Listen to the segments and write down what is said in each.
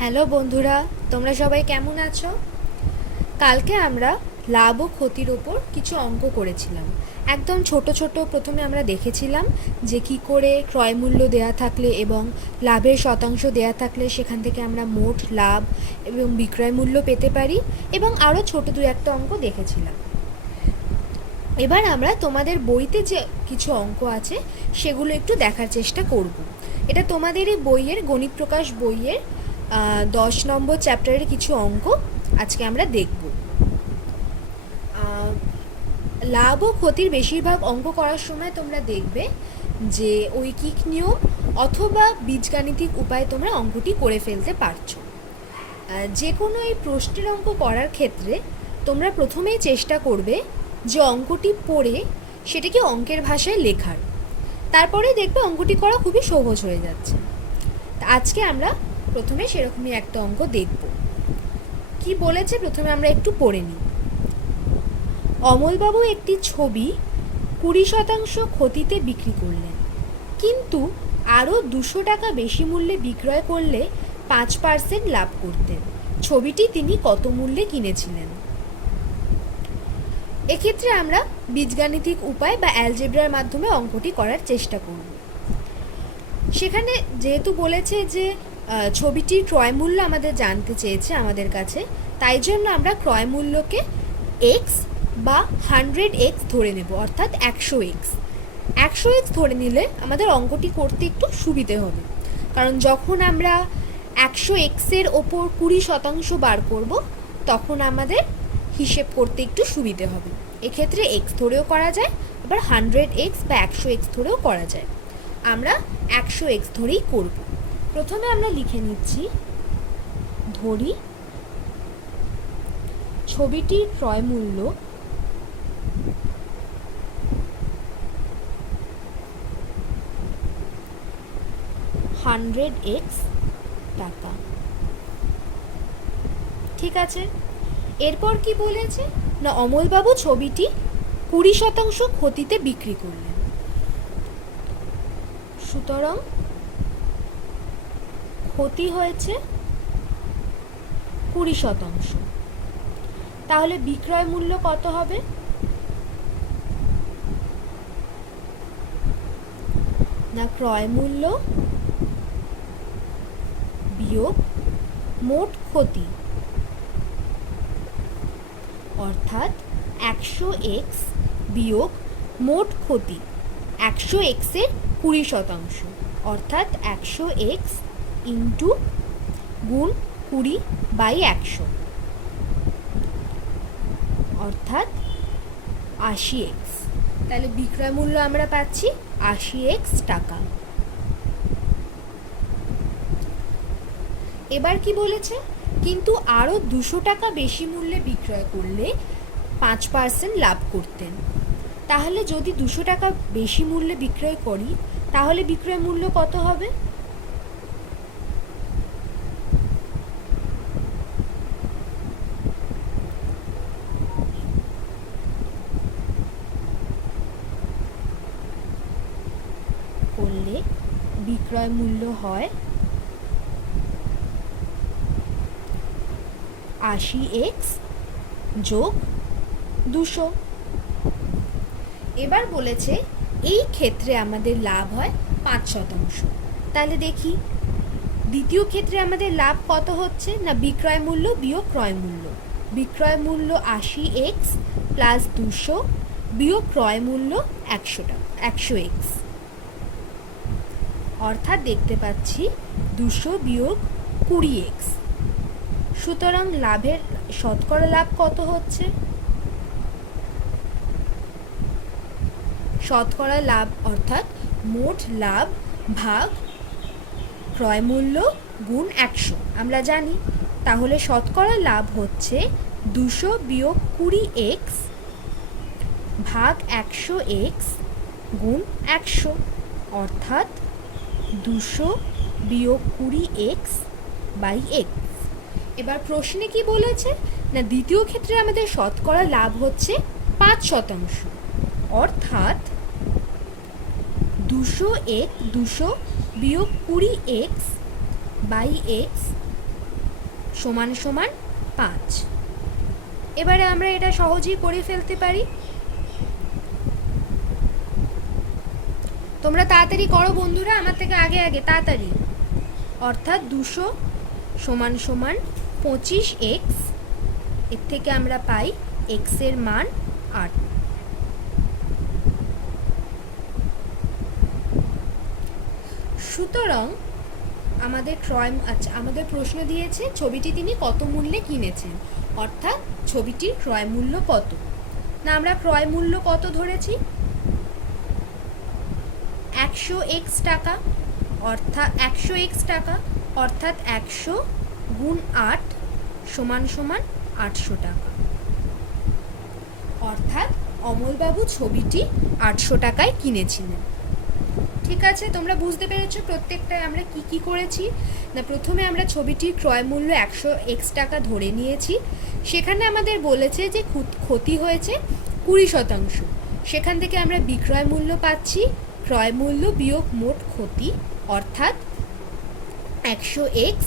Hello বন্ধুরা, তোমরা সবাই কেমন আছো? কালকে আমরা লাভ ও ক্ষতির ওপর কিছু অঙ্ক করেছিলাম। একদম ছোট ছোট প্রথমে আমরা দেখেছিলাম যে কি করে ক্রয় মূল্য দেয়া থাকলে এবং লাভের শতাংশ দেয়া থাকলে সেখান থেকে আমরা মোট লাভ এবং বিক্রয় মূল্য পেতে পারি, এবং আরও ছোট দু একটা অঙ্ক দেখেছিলাম। এবার আমরা তোমাদের বইতে যে কিছু অঙ্ক আছে সেগুলো একটু দেখার চেষ্টা করব। এটা তোমাদের এই বইয়ের গণিত প্রকাশ বইয়ের 10 নম্বর চ্যাপ্টারের কিছু অঙ্ক আজকে আমরা দেখব। লাভ ও ক্ষতির বেশিরভাগ অঙ্ক করার সময় তোমরা দেখবে যে ঐকিক নিয়ম অথবা বীজগাণিতিক উপায়ে তোমরা অঙ্কটি করে ফেলতে পারছো। যে কোনো এই প্রশ্নের অঙ্ক করার ক্ষেত্রে তোমরা প্রথমেই চেষ্টা করবে যে অঙ্কটি পড়ে সেটাকে অঙ্কের ভাষায় লেখার, তারপরে দেখবে অঙ্কটি করা খুবই সহজ হয়ে যাচ্ছে। আজকে আমরা প্রথমে সেরকমই একটা অঙ্ক দেখব। কি বলেছে প্রথমে আমরা একটু পড়ে নিই। অমলবাবু একটি ছবি 20% ক্ষতিতে বিক্রি করলেন, কিন্তু আরও 200 টাকা বেশি মূল্যে বিক্রয় করলে 5% লাভ করতেন। ছবিটি তিনি কত মূল্যে কিনেছিলেন? এক্ষেত্রে আমরা বীজগাণিতিক উপায় বা অ্যালজেব্রার মাধ্যমে অঙ্কটি করার চেষ্টা করব। সেখানে যেহেতু বলেছে যে ছবিটির ক্রয় মূল্য আমাদের জানতে চেয়েছে আমাদের কাছে, তাই জন্য আমরা ক্রয় মূল্যকে এক্স বা 100x ধরে নেব, অর্থাৎ 100x। 100x ধরে নিলে আমাদের অঙ্কটি করতে একটু সুবিধে হবে, কারণ যখন আমরা 100x-এর ওপর 20% বার করব তখন আমাদের হিসেব করতে একটু সুবিধে হবে। এক্ষেত্রে x ধরেও করা যায়, আবার 100x বা 100x ধরেও করা যায়। আমরা 100x ধরেই করব। প্রথমে আমরা লিখে নিচ্ছি, ধরি ছবিটির ক্রয় মূল্য 100x টাকা। ঠিক আছে, এরপর কি বলেছে না, অমলবাবু ছবিটি 20% ক্ষতিতে বিক্রি করলেন, সুতরাং ক্ষতি হয়েছে 20%। তাহলে বিক্রয় মূল্য কত হবে? না, ক্রয় মূল্য বিয়োগ মোট ক্ষতি, অর্থাৎ 100x বিয়োগ মোট ক্ষতি। 100x-এর 20%, অর্থাৎ 100x ইন্টু গুণ 20/100, অর্থাৎ 80x। তাহলে বিক্রয় মূল্য আমরা পাচ্ছি 80x টাকা। এবার কি বলেছে, কিন্তু আরও 200 টাকা বেশি মূল্যে বিক্রয় করলে 5% লাভ করতেন। তাহলে যদি 200 টাকা বেশি মূল্যে বিক্রয় করি তাহলে বিক্রয় মূল্য কত হবে? করলে বিক্রয় মূল্য হয় 80x যোগ 200। এবার বলেছে এই ক্ষেত্রে আমাদের লাভ হয় 5%। তাহলে দেখি দ্বিতীয় ক্ষেত্রে আমাদের লাভ কত হচ্ছে না, বিক্রয় মূল্য বিয়োগ ক্রয় মূল্য। বিক্রয় মূল্য 80x প্লাস 200 বিয়োগ ক্রয় মূল্য 100 টাকা 100x, অর্থাৎ দেখতে পাচ্ছি 200 বিয়োগ 20x। সুতরাং লাভের শতকরা লাভ কত হচ্ছে? শতকরা লাভ অর্থাৎ মোট লাভ ভাগ ক্রয় মূল্য গুণ 100 আমরা জানি। তাহলে শতকরা লাভ হচ্ছে 200 বিয়োগ 20x ভাগ 100x গুণ 100, অর্থাৎ 200 বিয়োগ 20x বাই x। এবার প্রশ্নে কি বলেছে না, দ্বিতীয় ক্ষেত্রে আমাদের শতকরা লাভ হচ্ছে 5%, অর্থাৎ 200 বিয়োগ 20x বাই x সমান সমান 5। এবারে আমরা এটা সহজেই করে ফেলতে পারি। তোমরা তাড়াতাড়ি করো বন্ধুরা, আমার থেকে আগে আগে তাড়াতাড়ি। অর্থাৎ 200 সমান সমান 25x, এর থেকে আমরা পাই x এর মান 8। সুতরাং আমাদের আমাদের প্রশ্ন দিয়েছে ছবিটি তিনি কত মূল্যে কিনেছেন, অর্থাৎ ছবিটির ক্রয় মূল্য কত। না আমরা ক্রয় মূল্য কত ধরেছি, 100x টাকা, অর্থাৎ 100x টাকা, অর্থাৎ 100 গুণ 8 সমান সমান 800 টাকা। অর্থাৎ অমলবাবু ছবিটি 800 টাকায় কিনেছিলেন। ঠিক আছে, তোমরা বুঝতে পেরেছো প্রত্যেকটায় আমরা কি কি করেছি। না প্রথমে আমরা ছবিটির ক্রয় মূল্য 100x টাকা ধরে নিয়েছি, সেখানে আমাদের বলেছে যে ক্ষতি হয়েছে 20%, সেখান থেকে আমরা বিক্রয় মূল্য পাচ্ছি ক্রয় মূল্য বিয়োগ মোট ক্ষতি, অর্থাৎ 100x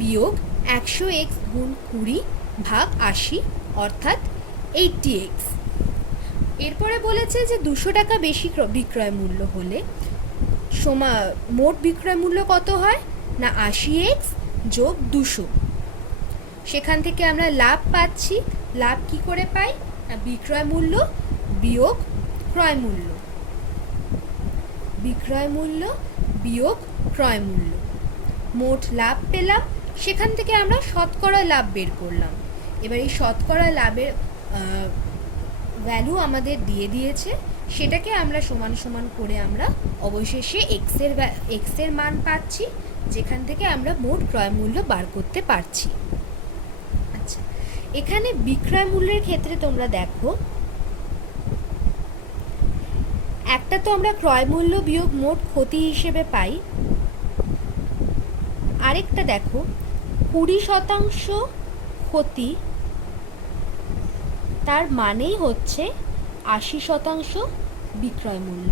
বিয়োগ 100x গুণ 20 ভাগ 80, অর্থাৎ 80x। এরপরে বলেছে যে 200 টাকা বেশি বিক্রয় মূল্য হলে মোট বিক্রয় মূল্য কত হয়, না 80x যোগ 200। সেখান থেকে আমরা লাভ পাচ্ছি, লাভ কি করে পাই, না বিক্রয় মূল্য বিয়োগ ক্রয় মূল্য, বিক্রয় মূল্য বিয়োগ ক্রয় মূল্য, মোট লাভ পেলাম। সেখান থেকে আমরা শতকরা লাভ বের করলাম। এবার এই শতকরা লাভের ভ্যালু আমাদের দিয়ে দিয়েছে, সেটাকে আমরা সমান সমান করে আমরা অবশেষে x এর মান পাচ্ছি, যেখান থেকে আমরা মোট ক্রয় মূল্য বার করতে পারছি। আচ্ছা, এখানে বিক্রয় মূল্যের ক্ষেত্রে তোমরা দেখো, একটা তো আমরা ক্রয় মূল্য বিয়োগ মোট ক্ষতি হিসেবে পাই, আরেকটা দেখো 20% ক্ষতি, তার মানেই হচ্ছে 80% বিক্রয় মূল্য,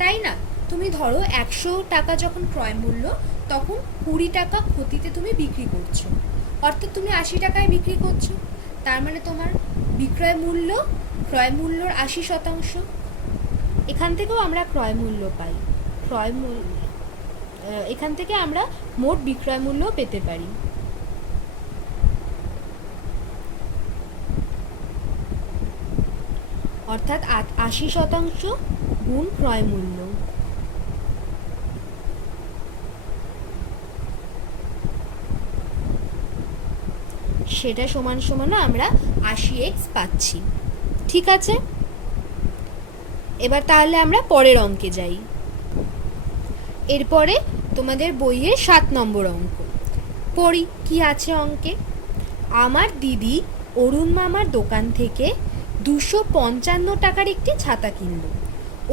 তাই না? তুমি ধরো 100 টাকা যখন ক্রয় মূল্য, তখন 20 টাকা ক্ষতিতে তুমি বিক্রি করছো, অর্থাৎ তুমি 80 টাকায় বিক্রি করছো, তার মানে তোমার বিক্রয় মূল্য ক্রয় মূল্যর 80%। এখান থেকেও আমরা ক্রয় মূল্য পাই, ক্রয় মূল্য এখান থেকে আমরা মোট বিক্রয় মূল্য পেতে পারি। অর্থাৎ 80% গুণ ক্রয় মূল্য, সেটা সমান সমান আমরা 80x পাচ্ছি। ঠিক আছে, এবার তাহলে আমরা পরের অঙ্কে যাই। এরপরে তোমাদের বইয়ের 7 নম্বর অঙ্ক পড়ি। কি আছে অঙ্কে, আমার দিদি অরুণ মামার দোকান থেকে 255 টাকার একটি ছাতা কিনল।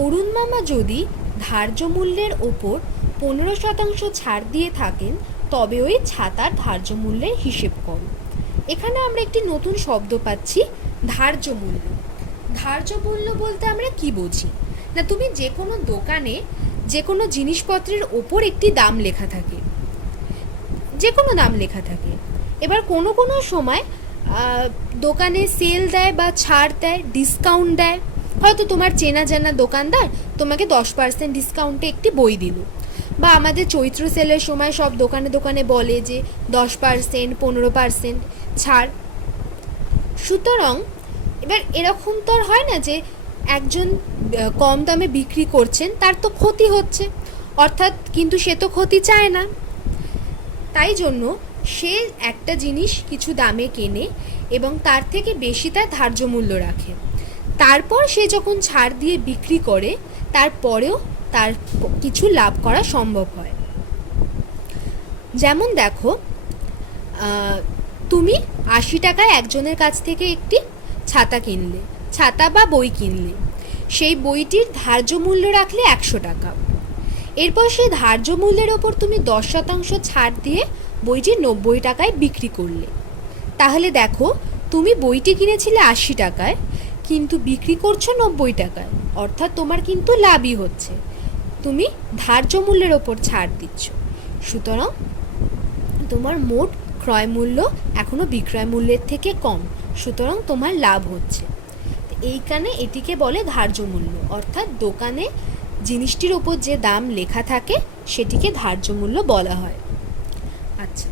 অরুণ মামা যদি ধার্য মূল্যের ওপর 15% ছাড় দিয়ে থাকেন, তবে ওই ছাতার ধার্য মূল্যের হিসেব করো। এখানে আমরা একটি নতুন শব্দ পাচ্ছি, ধার্য মূল্য। ধার্য মূল্য বলতে আমরা কি বুঝি, না তুমি যে কোনো দোকানে যে কোনো জিনিসপত্রের ওপর একটি দাম লেখা থাকে, যে কোনো দাম লেখা থাকে। এবার কোনো কোনো সময় দোকানে সেল দেয় বা ছাড় দেয়, ডিসকাউন্ট দেয়। হয়তো তোমার চেনা জানা দোকানদার তোমাকে 10% ডিসকাউন্টে একটি বই দিল, বা আমাদের চৈত্র সেলের সময় সব দোকানে দোকানে বলে যে 10%, 15% ছাড়। সুতরাং এবার এরকম তো আর হয় না যে একজন কম দামে বিক্রি করছেন, তার তো ক্ষতি হচ্ছে, অর্থাৎ কিন্তু সে তো ক্ষতি চায় না, তাই জন্য সে একটা জিনিস কিছু দামে কেনে এবং তার থেকে বেশি তার ধার্য মূল্য রাখে। তারপর সে যখন ছাড় দিয়ে বিক্রি করে, তারপরেও তার কিছু লাভ করা সম্ভব হয়। যেমন দেখো, তুমি 80 টাকায় একজনের কাছ থেকে একটি ছাতা কিনলে, ছাতা বা বই কিনলে, সেই বইটির ধার্য মূল্য রাখলে 100 টাকা। এরপর সেই ধার্য মূল্যের ওপর তুমি 10% ছাড় দিয়ে বইটি 90 টাকায় বিক্রি করলে। তাহলে দেখো, তুমি বইটি কিনেছিলে 80 টাকায়, কিন্তু বিক্রি করছো 90 টাকায়, অর্থাৎ তোমার কিন্তু লাভই হচ্ছে, তুমি ধার্য মূল্যের ওপর ছাড় দিচ্ছ। সুতরাং তোমার মোট ক্রয় মূল্য এখনও বিক্রয় মূল্যের থেকে কম, সুতরাং তোমার লাভ হচ্ছে। এইখানে এটিকে বলে ধার্য মূল্য, অর্থাৎ দোকানে জিনিসটির ওপর যে দাম লেখা থাকে সেটিকে ধার্য মূল্য বলা হয়। আচ্ছা,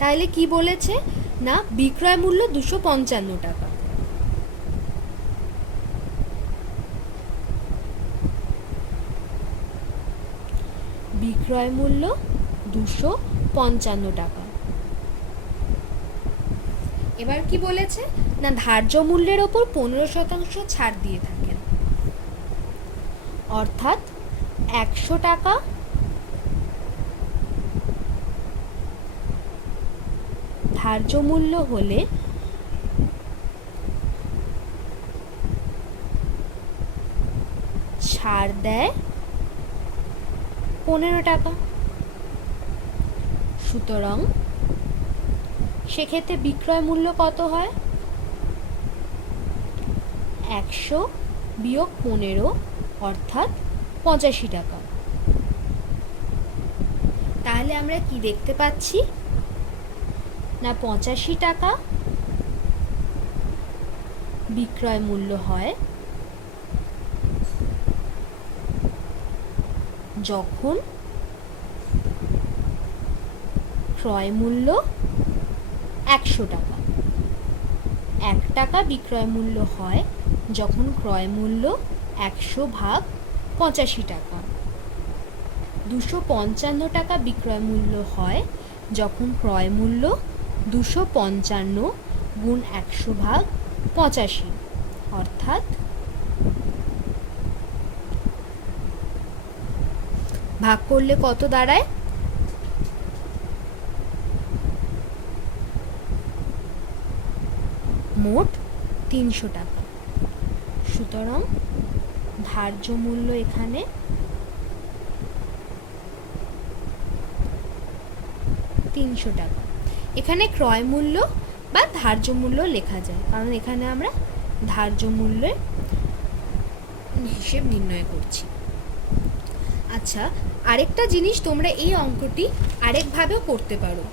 তাহলে কি বলেছে না বিক্রয় মূল্য 255 টাকা। বিক্রয় মূল্য 255 টাকা। এবার কি বলেছে না ধার্য মূল্যের ওপর 15% ছাড় দিয়ে থাকেন, অর্থাৎ 100 টাকা ধার্য মূল্য হলে ছাড় দেয় 15 টাকা। সুতরাং সেক্ষেত্রে বিক্রয় মূল্য কত হয়? 100 বিয়োগ 15 অর্থাৎ 85 টাকা। তাহলে আমরা কি দেখতে পাচ্ছি না 85 টাকা বিক্রয় মূল্য হয় যখন ক্রয় মূল্য 100 টাকা। 1 টাকা বিক্রয় মূল্য হয় যখন ক্রয় মূল্য 100 ভাগ 85 টাকা। 255 টাকা বিক্রয় মূল্য হয় যখন ক্রয় মূল্য 255 গুণ 100 ভাগ 85, অর্থাৎ ভাগ করলে কত দাঁড়ায়? মোট 300 টাকা। সুতরাং ধার্য মূল্য এখানে 300 টাকা। এখানে ক্রয় মূল্য বা ধার্য মূল্য লেখা যায়, কারণ এখানে আমরা ধার্য মূল্যের হিসেব নির্ণয় করছি। আচ্ছা, আরেকটা জিনিস তোমরা এই অঙ্কটি আরেকভাবেও করতে পারো।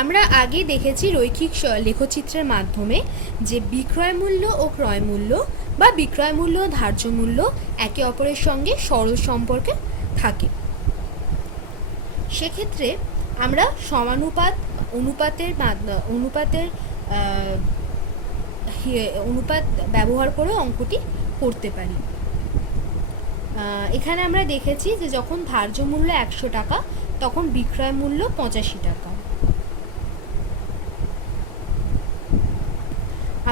আমরা আগে দেখেছি রৈখিক লেখচিত্রের মাধ্যমে যে বিক্রয় মূল্য ও ক্রয় মূল্য বা বিক্রয় মূল্য ও ধার্য মূল্য একে অপরের সঙ্গে সরল সম্পর্কে থাকে। সেক্ষেত্রে আমরা অনুপাত ব্যবহার করে অঙ্কটি করতে পারি। এখানে আমরা দেখেছি যে যখন ধার্য মূল্য 100 টাকা তখন বিক্রয় মূল্য 85 টাকা।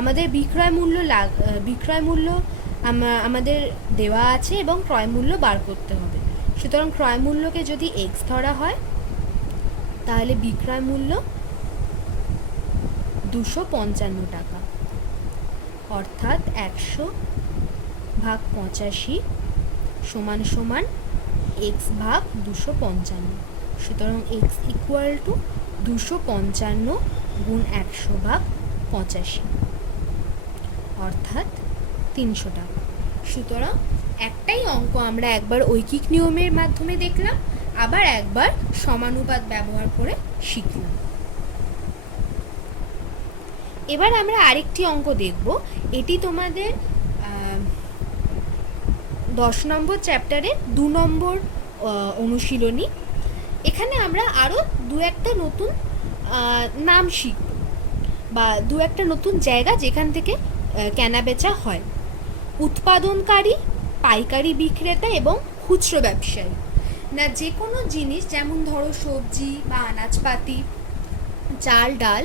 আমাদের বিক্রয় মূল্য আমাদের দেওয়া আছে এবং ক্রয় মূল্য বার করতে হবে। সুতরাং ক্রয় মূল্যকে যদি x ধরা হয় তাহলে বিক্রয় মূল্য 255 টাকা, অর্থাৎ 100 ভাগ 85 সমান সমান x ভাগ 255। সুতরাং x ইকুয়াল টু 255 গুণ 100 ভাগ 85, অর্থাৎ 300 টাকা। সুতরাং একটাই অঙ্ক আমরা একবার ঐকিক নিয়মের মাধ্যমে দেখলাম, আবার একবার সমানুপাত ব্যবহার করে শিখলাম। এবার আমরা আরেকটি অঙ্ক দেখব। এটি তোমাদের 10 নম্বর চ্যাপ্টারে 2 নম্বর অনুশীলনী। এখানে আমরা আরও দু একটা নতুন নাম শিখব বা দু একটা নতুন জায়গা যেখান থেকে কেনাবেচা হয়। উৎপাদনকারী, পাইকারি বিক্রেতা এবং খুচরো ব্যবসায়ী। না যে কোনো জিনিস, যেমন ধরো সবজি বা আনাজপাতি, চাল ডাল,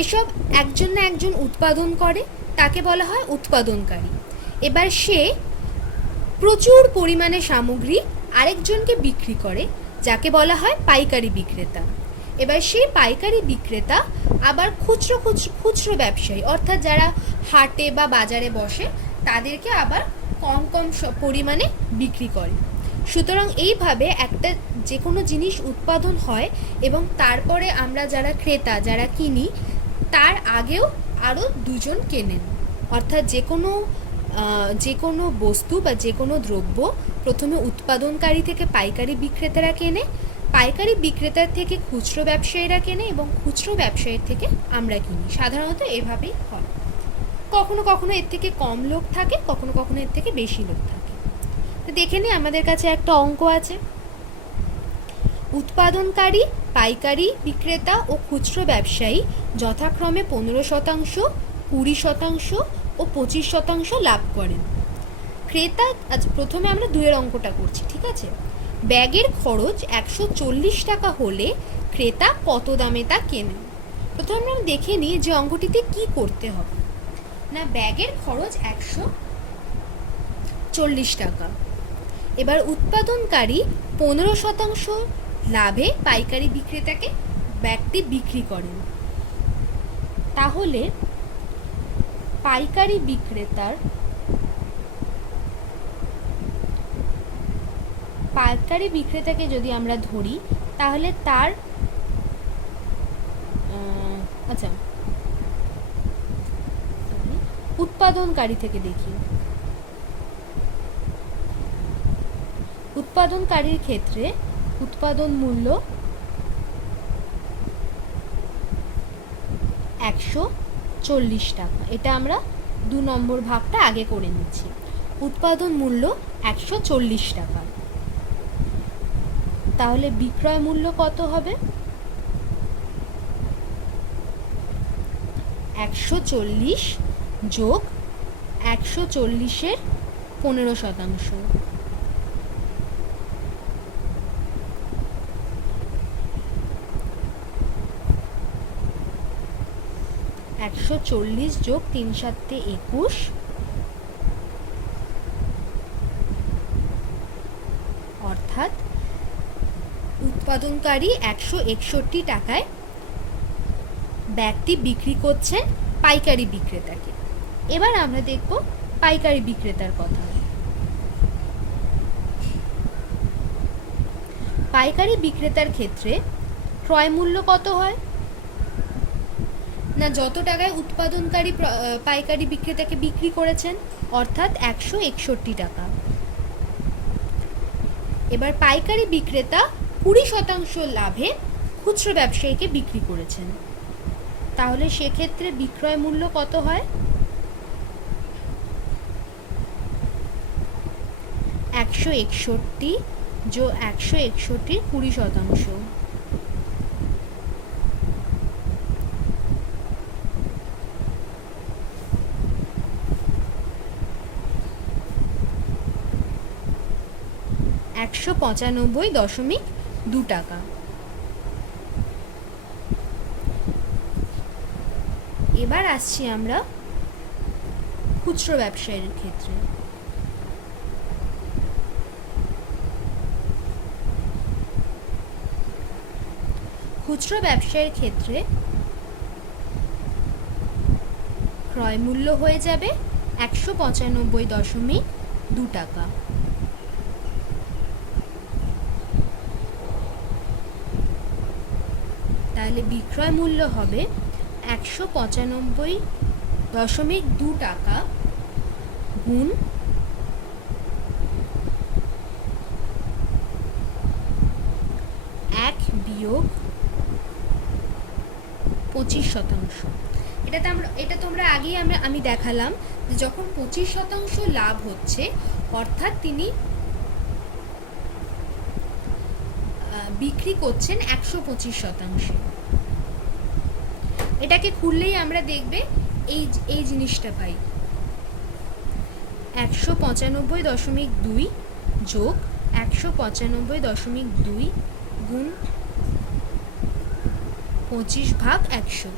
এসব একজন না একজন উৎপাদন করে, তাকে বলা হয় উৎপাদনকারী। এবার সে প্রচুর পরিমাণে সামগ্রী আরেকজনকে বিক্রি করে, যাকে বলা হয় পাইকারি বিক্রেতা। এবার সেই পাইকারি বিক্রেতা আবার খুচরো ব্যবসায়ী, অর্থাৎ যারা হাটে বা বাজারে বসে তাদেরকে আবার কম পরিমাণে বিক্রি করে। সুতরাং এইভাবে একটা যে কোনো জিনিস উৎপাদন হয় এবং তারপরে আমরা যারা ক্রেতা, যারা কিনি, তার আগেও আরও দুজন কেনেন। অর্থাৎ যে কোনো যে কোনো বস্তু বা যে কোনো দ্রব্য প্রথমে উৎপাদনকারী থেকে পাইকারি বিক্রেতারা কেনে, পাইকারি বিক্রেতার থেকে খুচরো ব্যবসায়ীরা কেনে এবং খুচরো ব্যবসায়ীর থেকে আমরা কিনি। সাধারণত এভাবেই হয়। কখনো কখনো এর থেকে কম লোক থাকে, কখনো কখনো এর থেকে বেশি লোক থাকে। তো দেখে নিই, আমাদের কাছে একটা অঙ্ক আছে। উৎপাদনকারী, পাইকারি বিক্রেতা ও খুচরো ব্যবসায়ী যথাক্রমে 15%, 20% ও 25% লাভ করেন। ক্রেতা, আচ্ছা প্রথমে আমরা 2 এর অঙ্কটা করছি, ঠিক আছে। ব্যাগের খরচ 140 টাকা হলে ক্রেতা কত দামে তা কেনেন। প্রথমে আমরা দেখে নিই যে অঙ্কটিতে কি করতে হবে। না, ব্যাগের খরচ 140 টাকা। এবার উৎপাদনকারী 15% লাভে পাইকারি বিক্রেতাকে ব্যাগটি বিক্রি করেন। তাহলে পাইকারি বিক্রেতাকে যদি আমরা ধরি, তাহলে তার আচ্ছা উৎপাদনকারী থেকে দেখি। উৎপাদনকারীর ক্ষেত্রে উৎপাদন মূল্য 140 টাকা। এটা আমরা 2 নম্বর ভাগটা আগে করে নিচ্ছি। উৎপাদন মূল্য 140 টাকা। তাহলে বিক্রয় মূল্য কত হবে? 140 যোগ 140-এর 15%। 140 যোগ 3 × 7 = 21, অর্থাৎ উৎপাদনকারী 161 টাকায় ব্যাগটি বিক্রি করছেন পাইকারি বিক্রেতাকে। এবার আমরা দেখব পাইকারি বিক্রেতার কথা। পাইকারি বিক্রেতার ক্ষেত্রে ক্রয় মূল্য কত হয়? না, যত টাকায় উৎপাদনকারী পাইকারি বিক্রেতাকে বিক্রি করেছেন, অর্থাৎ 161 টাকা। এবার পাইকারি বিক্রেতা 20% লাভে খুচরো ব্যবসায়ীকে বিক্রি করেছেন। তাহলে সেক্ষেত্রে বিক্রয় মূল্য কত হয়? 161 যোগ 161-এর 20%। $195.2 টাকা। এবার আসছি আমরা খুচরো ব্যবসায়ীর ক্ষেত্রে। খুচরো ব্যবসায়ীর ক্ষেত্রে ক্রয় মূল্য হয়ে যাবে 195.2 টাকা। তাহলে বিক্রয় মূল্য হবে 195.2 টাকা গুণ 1 বিয়োগ 25%। এটা তোমরা আগেই আমি দেখালাম যে যখন 25% লাভ হচ্ছে, অর্থাৎ তিনি বিক্রি করছেন 125%। এটাকে খুললেই আমরা দেখবে এই জিনিসটা পাই। 195.2 যোগ 195.2 গুণ 25/100।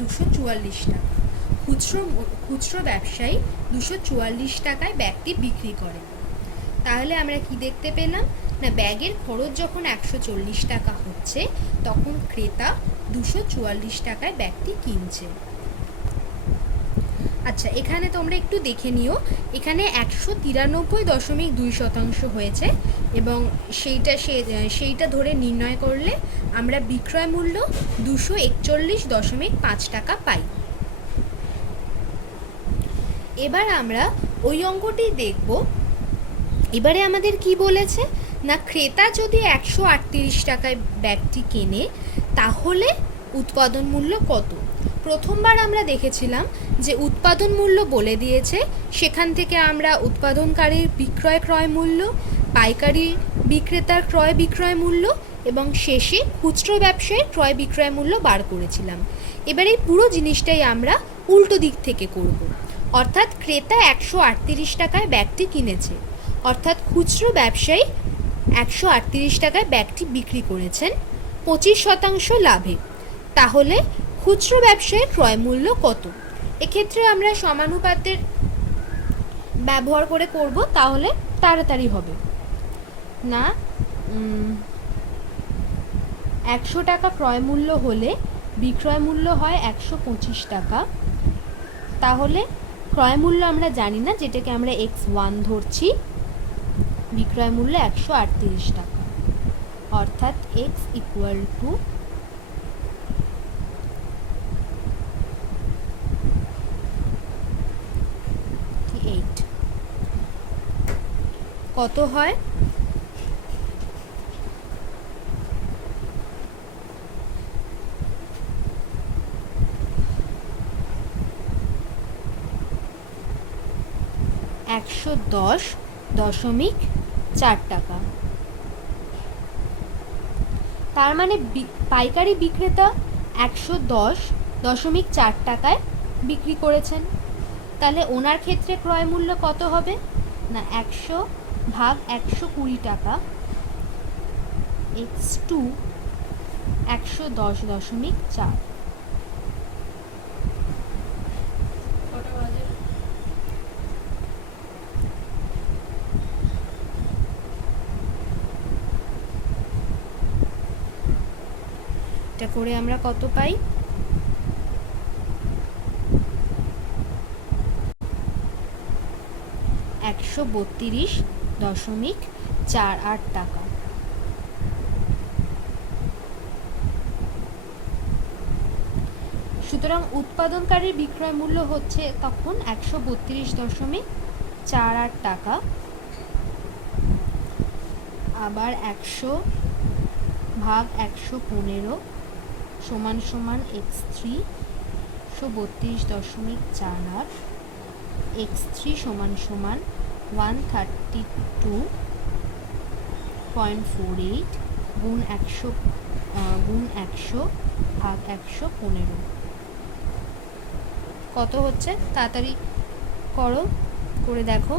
244 টাকা। খুচরো ব্যবসায়ী 244 টাকায় ব্যাগটি বিক্রি করে। তাহলে আমরা কি দেখতে পেলাম না, ব্যাগের খরচ যখন 140 টাকা হচ্ছে তখন ক্রেতা 244 টাকায় ব্যাগটি কিনছে। আচ্ছা, এখানে তোমরা একটু দেখে নিও, এখানে 193.2% হয়েছে এবং সেইটা ধরে নির্ণয় করলে আমরা বিক্রয় মূল্য 241.5 টাকা পাই। এবার আমরা ওই অঙ্কটি দেখব। এবারে আমাদের কি বলেছে না, ক্রেতা যদি 138 টাকায় ব্যাগটি কেনে তাহলে উৎপাদন মূল্য কত। প্রথমবার আমরা দেখেছিলাম যে উৎপাদন মূল্য বলে দিয়েছে, সেখান থেকে আমরা উৎপাদনকারীর ক্রয় মূল্য, পাইকারি বিক্রেতার বিক্রয় মূল্য এবং শেষে খুচরো ব্যবসায়ীর ক্রয় বিক্রয় মূল্য বার করেছিলাম। এবার এই পুরো জিনিসটাই আমরা উল্টো দিক থেকে করব, অর্থাৎ ক্রেতা 138 টাকায় ব্যাগটি কিনেছে, অর্থাৎ খুচরো ব্যবসায়ী 138 টাকায় ব্যাগটি বিক্রি করেছেন 25% লাভে। তাহলে খুচরো ব্যবসায়ীর ক্রয় মূল্য কত? এক্ষেত্রে আমরা সমানুপাতের ব্যবহার করে করব, তাহলে তাড়াতাড়ি হবে। না 100 টাকা ক্রয় মূল্য হলে বিক্রয় মূল্য হয় 125 টাকা। তাহলে ক্রয় মূল্য আমরা জানি না, যেটাকে আমরা x1 ধরছি, বিক্রয় মূল্য 138 টাকা, অর্থাৎ x ইকুয়াল টু 8 কত হয়? $110.4 টাকা। তার মানে পাইকারি বিক্রেতা 110.4 টাকায় বিক্রি করেছেন। তাহলে ওনার ক্ষেত্রে ক্রয় মূল্য কত হবে না, 100 ভাগ 120 টাকা x2 110.4। এটা করে আমরা কত পাই? 132.48 টাকা। সুতরাং উৎপাদনকারীর বিক্রয় মূল্য হচ্ছে তখন 132.48 টাকা। আবার 100 ভাগ 115 সমান সমান x3 132.48, x3 সমান সমান 132.48 গুণ 100 ভাগ 115 কত হচ্ছে? তাড়াতাড়ি করে দেখো।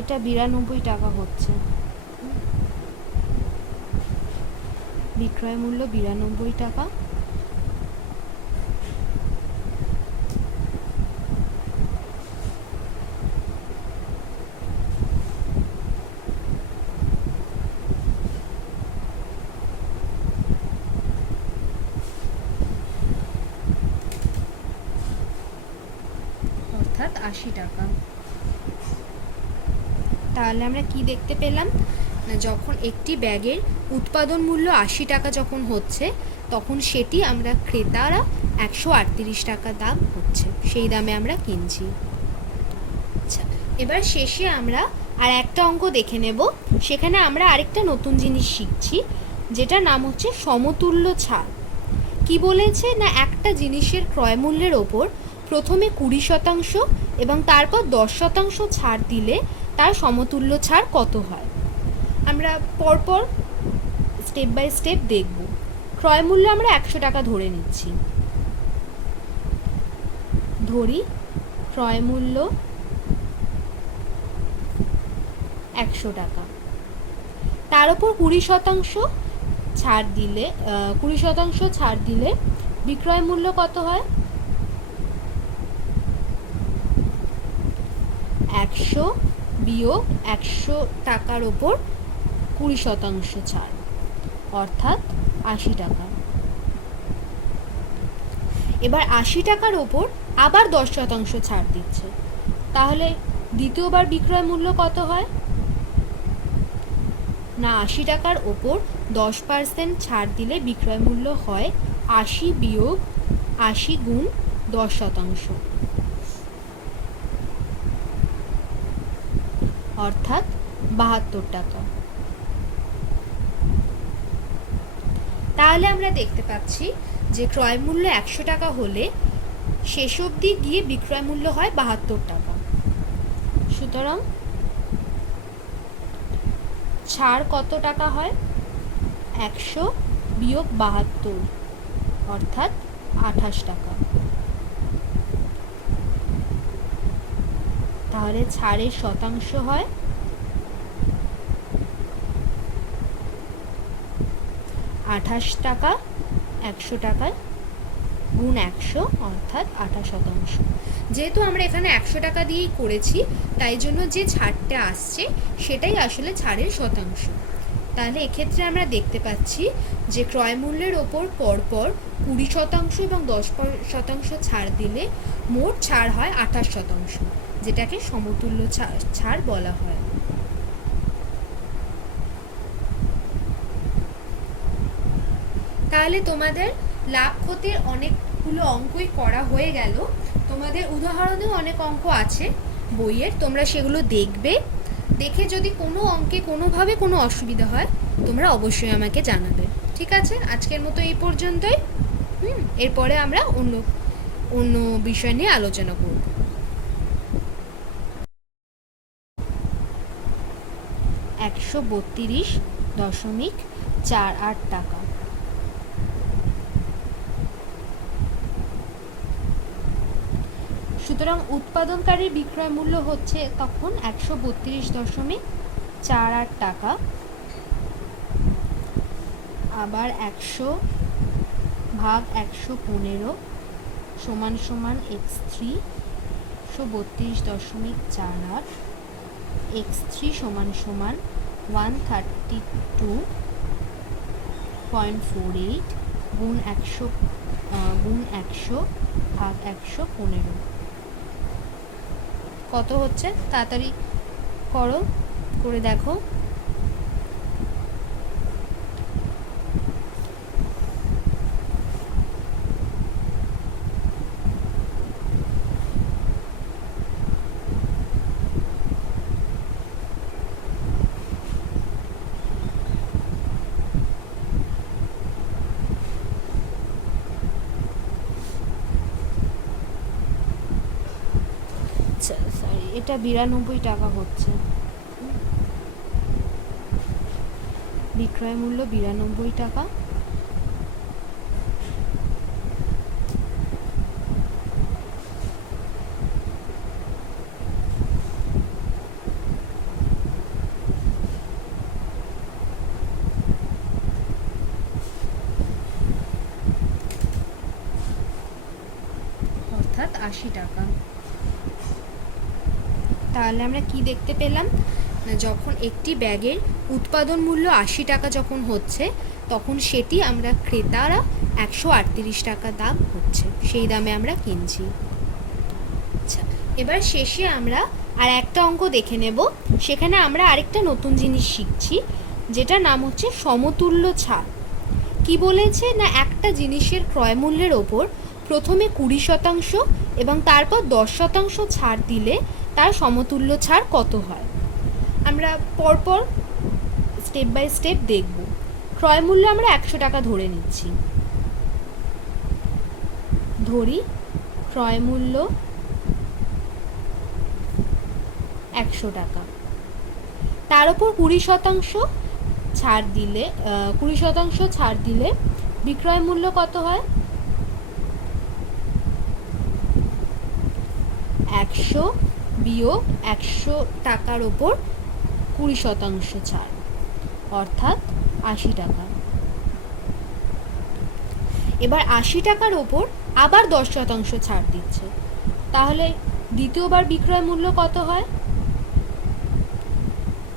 এটা 92 টাকা হচ্ছে, বিক্রয় মূল্য 92 টাকা। অর্থাৎ 80 টাকা। তাহলে আমরা কি দেখতে পেলাম না, যখন একটি ব্যাগের উৎপাদন মূল্য 80 টাকা যখন হচ্ছে তখন সেটি আমরা ক্রেতারা 138 টাকা দাম হচ্ছে, সেই দামে আমরা কিনছি। আচ্ছা, এবার শেষে আমরা আর একটা অঙ্ক দেখে নেব। সেখানে আমরা আরেকটা নতুন জিনিস শিখছি, যেটার নাম হচ্ছে সমতুল্য ছাড়। কি বলেছে না, একটা জিনিসের ক্রয় মূল্যের ওপর প্রথমে 20% এবং তারপর 10% ছাড় দিলে তার সমতুল্য ছাড় কত হয়। আমরা পরপর স্টেপ বাই স্টেপ দেখব। ক্রয় মূল্য আমরা 100 টাকা ধরে নিচ্ছি। ধরি ক্রয় মূল্য 100 টাকা, তার উপর 20% ছাড় দিলে 20% ছাড় দিলে বিক্রয় মূল্য কত হয়? 100 বিয়োগ 100 টাকার ওপর 20% ছাড়, অর্থাৎ 80 টাকা। এবার 80 টাকার ওপর আবার 10% ছাড় দিচ্ছে, তাহলে দ্বিতীয়বার বিক্রয় মূল্য কত হয়? না, 80 টাকার ওপর 10% ছাড় দিলে বিক্রয় মূল্য হয় 80 বিয়োগ 80 গুণ 10%, অর্থাৎ 72 টাকা। তাহলে আমরা দেখতে পাচ্ছি যে ক্রয় মূল্য 100 টাকা হলে শেষ অবধি গিয়ে বিক্রয় মূল্য হয় 72 টাকা। সুতরাং ছাড় কত টাকা হয়? 100 বিয়োগ 72, অর্থাৎ 28 টাকা। তাহলে ছাড়ের শতাংশ হয় 28 টাকা 100 টাকায় গুণ 100, অর্থাৎ 28%। যেহেতু আমরা এখানে 100 টাকা দিয়েই করেছি, তাই জন্য যে ছাড়টা আসছে সেটাই আসলে ছাড়ের শতাংশ। তাহলে এক্ষেত্রে আমরা দেখতে পাচ্ছি যে ক্রয় মূল্যের ওপর পরপর 20% এবং 10% ছাড় দিলে মোট ছাড় হয় 28%, যেটাকে সমতুল্য ছাড় বলা হয়। তাহলে তোমাদের লাভ ক্ষতির অনেকগুলো অঙ্কই করা হয়ে গেল। তোমাদের উদাহরণেও অনেক অঙ্ক আছে বইয়ের, তোমরা সেগুলো দেখবে। দেখে যদি কোনো অঙ্কে কোনোভাবে কোনো অসুবিধা হয় তোমরা অবশ্যই আমাকে জানাবে। ঠিক আছে, আজকের মতো এই পর্যন্তই। এরপরে আমরা অন্য বিষয় নিয়ে আলোচনা করব। 132.48 টাকা। সুতরাং উৎপাদনকারীর বিক্রয় মূল্য হচ্ছে তখন 132.48 টাকা। আবার 100 ভাগ 115 সমান সমান x3 132.48, x3 সমান সমান 132.48 গুণ 100 ভাগ 115 কত হচ্ছে? তাড়াতাড়ি করে দেখো। এটা 92 টাকা হচ্ছে, বিক্রয় মূল্য 92 টাকা। অর্থাৎ 80 টাকা। তাহলে আমরা কি দেখতে পেলাম না, যখন একটি ব্যাগের উৎপাদন মূল্য 80 টাকা যখন হচ্ছে, তখন সেটি আমরা ক্রেতারা 138 টাকা দাম হচ্ছে, সেই দামে আমরা কিনছি। আচ্ছা, এবার শেষে আমরা আর একটা অঙ্ক দেখে নেব। সেখানে আমরা আরেকটা নতুন জিনিস শিখছি, যেটার নাম হচ্ছে সমতুল্য ছাড়। কি বলেছে না, একটা জিনিসের ক্রয় মূল্যের ওপর প্রথমে 20% এবং তারপর 10% ছাড় দিলে তার সমতুল্য ছাড় কত হয়। আমরা পরপর স্টেপ বাই স্টেপ দেখব। ক্রয় মূল্য আমরা 100 টাকা ধরে নিচ্ছি। ধরি ক্রয় মূল্য 100 টাকা। তার উপর 20% ছাড় দিলে 20% ছাড় দিলে বিক্রয় মূল্য কত হয়? 100 বিয়োগ 100 টাকার ওপর 20% ছাড়, অর্থাৎ 80 টাকা। এবার 80 টাকার ওপর আবার 10% ছাড় দিচ্ছে, তাহলে দ্বিতীয়বার বিক্রয় মূল্য কত হয়?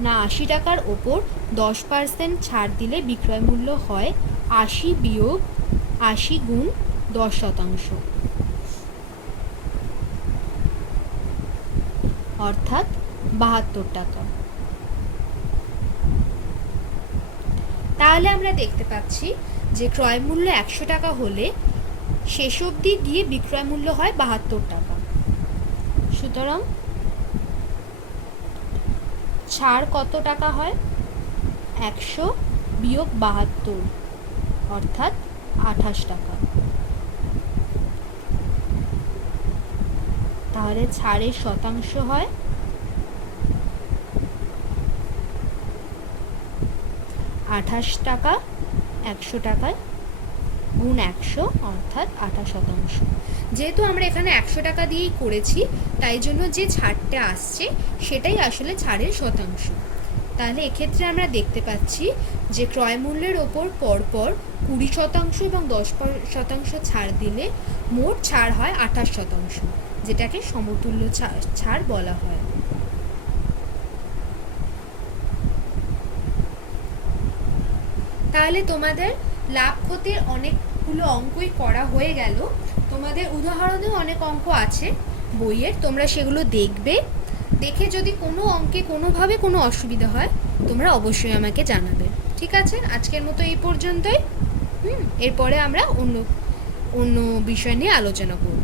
না, 80 টাকার ওপর 10% ছাড় দিলে বিক্রয় মূল্য হয় 80 বিয়োগ 80 গুণ 10%, অর্থাৎ 72 টাকা। তাহলে আমরা দেখতে পাচ্ছি যে ক্রয় মূল্য 100 টাকা হলে শেষ অবধি গিয়ে বিক্রয় মূল্য হয় 72 টাকা। সুতরাং ছাড় কত টাকা হয়? 100 বিয়োগ 72, অর্থাৎ 28 টাকা। তাহলে ছাড়ের শতাংশ হয় 28 টাকা 100 টাকায় গুণ 100, অর্থাৎ 28%। যেহেতু আমরা এখানে 100 টাকা দিয়েই করেছি, তাই জন্য যে ছাড়টা আসছে সেটাই আসলে ছাড়ের শতাংশ। তাহলে এক্ষেত্রে আমরা দেখতে পাচ্ছি যে ক্রয় মূল্যের ওপর পরপর 20% এবং 10% ছাড় দিলে মোট ছাড় হয় 28%, যেটাকে সমতুল্য ছাড় বলা হয়। তাহলে তোমাদের লাভ ক্ষতির অনেকগুলো অঙ্কই করা হয়ে গেল। তোমাদের উদাহরণেও অনেক অঙ্ক আছে বইয়ের, তোমরা সেগুলো দেখবে। দেখে যদি কোনো অঙ্কে কোনোভাবে কোনো অসুবিধা হয় তোমরা অবশ্যই আমাকে জানাবে। ঠিক আছে, আজকের মতো এই পর্যন্তই। এরপরে আমরা অন্য বিষয় নিয়ে আলোচনা করব।